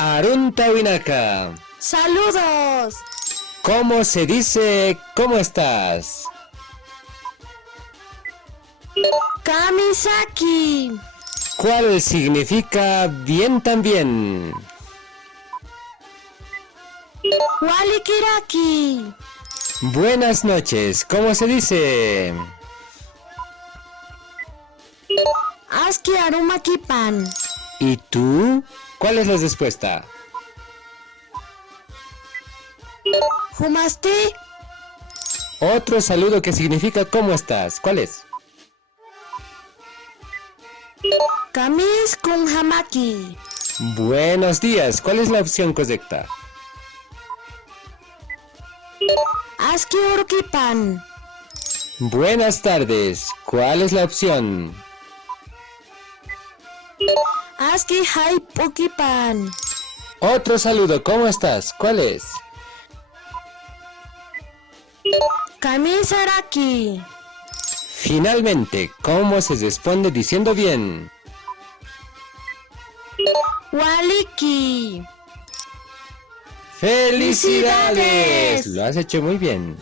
Arunta Winaka. ¡Saludos! ¿Cómo se dice cómo estás? Kamisaki. ¿Cuál significa bien también? Walikiraki. Buenas noches, ¿cómo se dice? Aski arumakipan. ¿Y tú? ¿Cuál es la respuesta? Humaste. Otro saludo que significa ¿cómo estás? ¿Cuál es? Kamis kun hamaki. Buenos días, ¿cuál es la opción correcta? Aski urukipan. Buenas tardes, ¿cuál es la opción? Aski haipukipan. Otro saludo, ¿cómo estás? ¿Cuál es? Kamisaraki. Finalmente, ¿cómo se responde diciendo bien? Waliki. ¡Felicidades! ¡Felicidades! Lo has hecho muy bien.